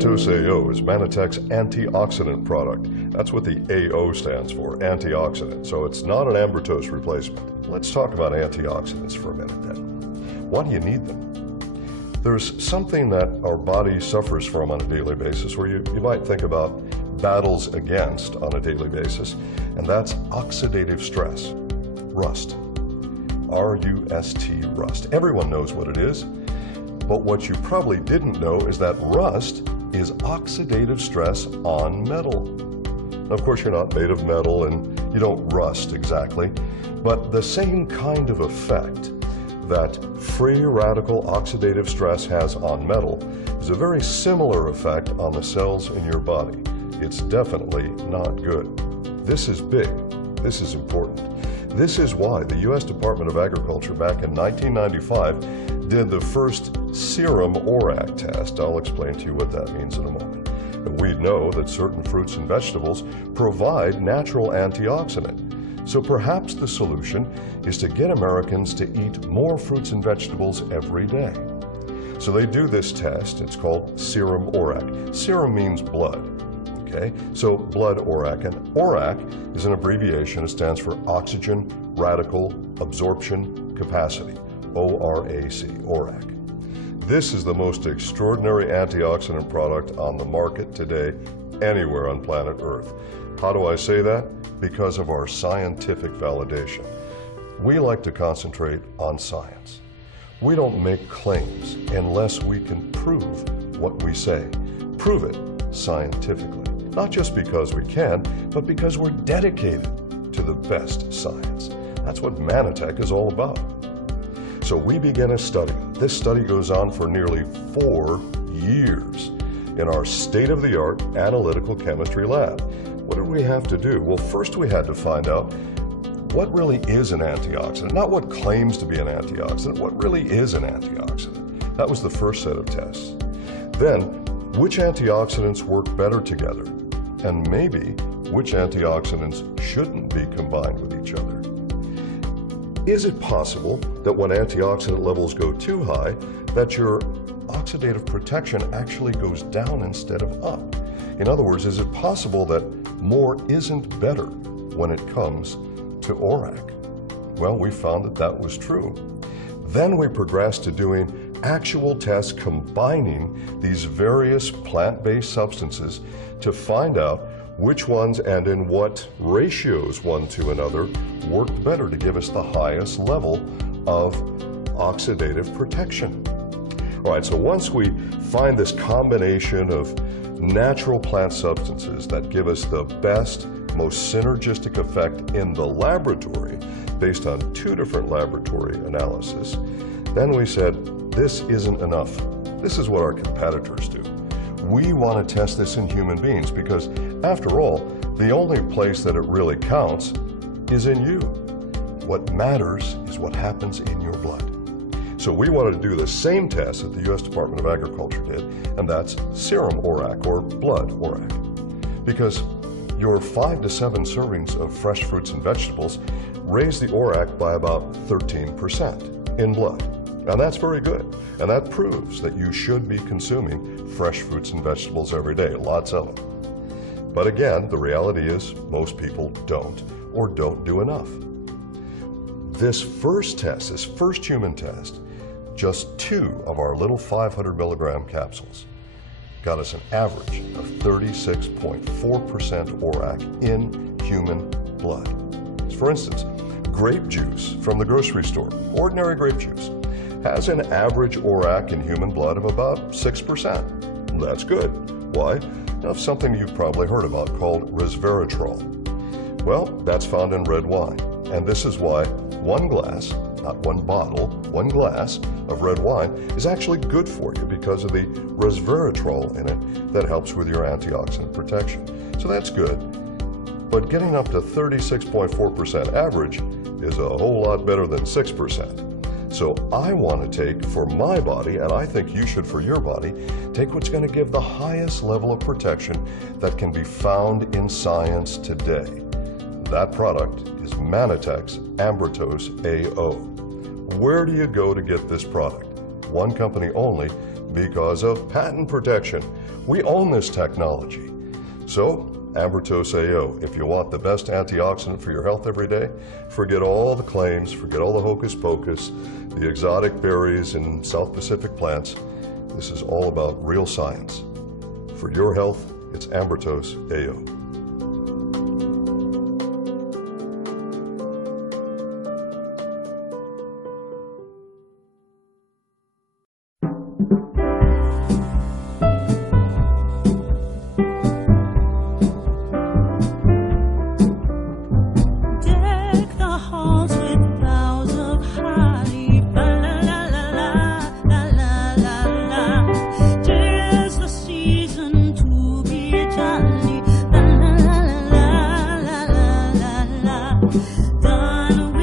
Ambrotose AO is Manitec's antioxidant product. That's what the AO stands for, antioxidant. So it's not an Ambrotose replacement. Let's talk about antioxidants for a minute then. Why do you need them? There's something that our body suffers from on a daily basis where you might think about battles against on a daily basis, and that's oxidative stress, rust. R-U-S-T, rust. Everyone knows what it is. But what you probably didn't know is that rust is oxidative stress on metal. Now, of course, you're not made of metal and you don't rust exactly, but the same kind of effect that free radical oxidative stress has on metal is a very similar effect on the cells in your body. It's definitely not good. This is big. This is important. This is why the U.S. Department of Agriculture back in 1995 did the first serum ORAC test. I'll explain to you what that means in a moment. And we know that certain fruits and vegetables provide natural antioxidant. So perhaps the solution is to get Americans to eat more fruits and vegetables every day. So they do this test. It's called serum ORAC. Serum means blood. Okay, so blood ORAC, and ORAC is an abbreviation. It stands for Oxygen Radical Absorption Capacity, ORAC, ORAC. This is the most extraordinary antioxidant product on the market today, anywhere on planet Earth. How do I say that? Because of our scientific validation. We like to concentrate on science. We don't make claims unless we can prove what we say. Prove it scientifically. Not just because we can, but because we're dedicated to the best science. That's what Manitec is all about. So we begin a study. This study goes on for nearly 4 years in our state-of-the-art analytical chemistry lab. What did we have to do? Well, first we had to find out what really is an antioxidant, not what claims to be an antioxidant, what really is an antioxidant. That was the first set of tests. Then, which antioxidants work better together? And maybe which antioxidants shouldn't be combined with each other. Is it possible that when antioxidant levels go too high, that your oxidative protection actually goes down instead of up? In other words, is it possible that more isn't better when it comes to ORAC? Well, we found that that was true. Then we progressed to doing actual tests combining these various plant-based substances to find out which ones and in what ratios one to another worked better to give us the highest level of oxidative protection. All right, so once we find this combination of natural plant substances that give us the best, most synergistic effect in the laboratory based on 2 different laboratory analyses, then we said, this isn't enough. This is what our competitors do. We want to test this in human beings because, after all, the only place that it really counts is in you. What matters is what happens in your blood. So we wanted to do the same test that the U.S. Department of Agriculture did, and that's serum ORAC, or blood ORAC. Because your 5 to 7 servings of fresh fruits and vegetables raise the ORAC by about 13% in blood. And that's very good. And that proves that you should be consuming fresh fruits and vegetables every day, lots of them. But again, the reality is most people don't, or don't do enough. This first test, this first human test, just 2 of our little 500 milligram capsules got us an average of 36.4% ORAC in human blood. For instance, grape juice from the grocery store, ordinary grape juice, has an average ORAC in human blood of about 6%. That's good. Why? Of something you've probably heard about called resveratrol. Well, that's found in red wine. And this is why 1 glass, not 1 bottle, 1 glass of red wine is actually good for you because of the resveratrol in it that helps with your antioxidant protection. So that's good. But getting up to 36.4% average is a whole lot better than 6%. So I want to take for my body, and I think you should for your body, take what's going to give the highest level of protection that can be found in science today. That product is Manitec's Ambrotose AO. Where do you go to get this product? One company only, Because of patent protection. We own this technology. So, Ambertose AO, if you want the best antioxidant for your health every day, forget all the claims, forget all the hocus pocus, the exotic berries and South Pacific plants. This is all about real science. For your health, it's Ambertose AO. Done